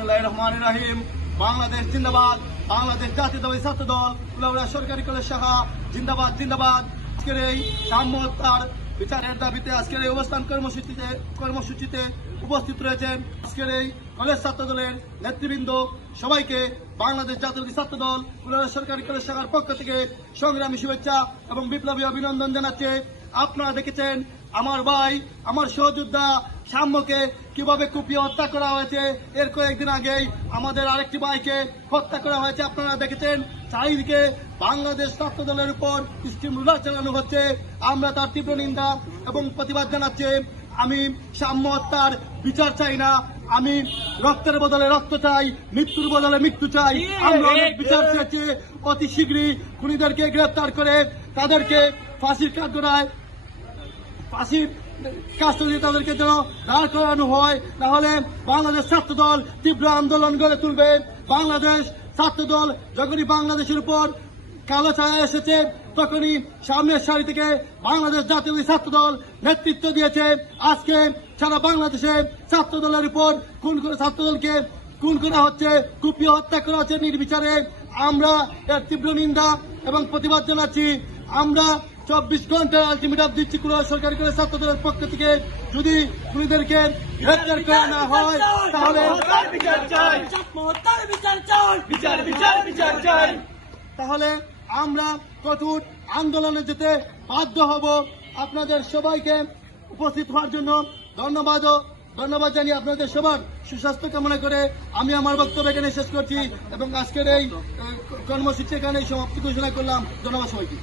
বিসমিল্লাহির রহমানির রহিম। বাংলাদেশ জিন্দাবাদ। বাংলাদেশ জাতীয়তাবাদী ছাত্র দল কুলাউড়া সরকারি কলেজ শাখা জিন্দাবাদ জিন্দাবাদ। আজকের এই সাম্য হত্যার বিচারের দাবিতে আজকের এই অবস্থান কর্মসূচিতে উপস্থিত রয়েছেন আজকের এই কলেজ ছাত্র দলের নেতৃবৃন্দ। সবাইকে বাংলাদেশ জাতীয়তাবাদী ছাত্র দল কুলাউড়া সরকারি কলেজ শাখার পক্ষ থেকে সংগ্রামী শুভেচ্ছা এবং বিপ্লবী অভিনন্দন জানাচ্ছে। আপনারা দেখেছেন আমার ভাই, আমার সহযোদ্ধা সাম্যকে কিভাবে কুপিয়ে হত্যা করা হয়েছে। এর কয়েকদিন আগেই আমাদের আরেকটি ভাইকে হত্যা করা হয়েছে। আপনারা দেখেছেন চারিদিকে বাংলাদেশ ছাত্র দলের উপর স্টিম রুলার চালানো হচ্ছে। আমরা তার তীব্র নিন্দা এবং প্রতিবাদ জানাচ্ছি। আমি সাম্য হত্যার বিচার চাই না, আমি রক্তের বদলে রক্ত চাই, মৃত্যুর বদলে মৃত্যু চাই। আমরা অনেক বিচার চেয়েছি। অতি শীঘ্রই খুনিদেরকে গ্রেফতার করে তাদেরকে ফাঁসির কাঠগড়ায় ফাঁসির কাস্টডি তাদেরকে যেন দাঁড় করানো হয়। নাহলে বাংলাদেশ ছাত্র দল তীব্র আন্দোলন গড়ে তুলবে। বাংলাদেশ ছাত্র দল যখনই বাংলাদেশের উপর কালো ছায়া এসেছে তখনই সামনের সারি থেকে বাংলাদেশ জাতীয় ছাত্র দল নেতৃত্ব দিয়েছে। আজকে সারা বাংলাদেশে ছাত্র দলের উপর ছাত্র দলকে খুন করা হচ্ছে, কুপিয়ে হত্যা করা হচ্ছে নির্বিচারে। আমরা এর তীব্র নিন্দা এবং প্রতিবাদ জানাচ্ছি। আমরা 24 ঘন্টার আলটিমেটাম দিচ্ছি কুলাউড়া সরকারি কলেজ ছাত্র দলের পক্ষ থেকে। যদি খুনিদেরকে গ্রেফতার করা না হয় তাহলে আমরা কঠোর আন্দোলনে যেতে বাধ্য হব। আপনাদের সবাইকে উপস্থিত হওয়ার জন্য ধন্যবাদ জানিয়ে আপনাদের সবার সুস্বাস্থ্য কামনা করে আমি আমার বক্তব্য এখানে শেষ করছি এবং আজকের এই কর্মসূচি এখানে সমাপ্তি ঘোষণা করলাম। ধন্যবাদ সবাইকে।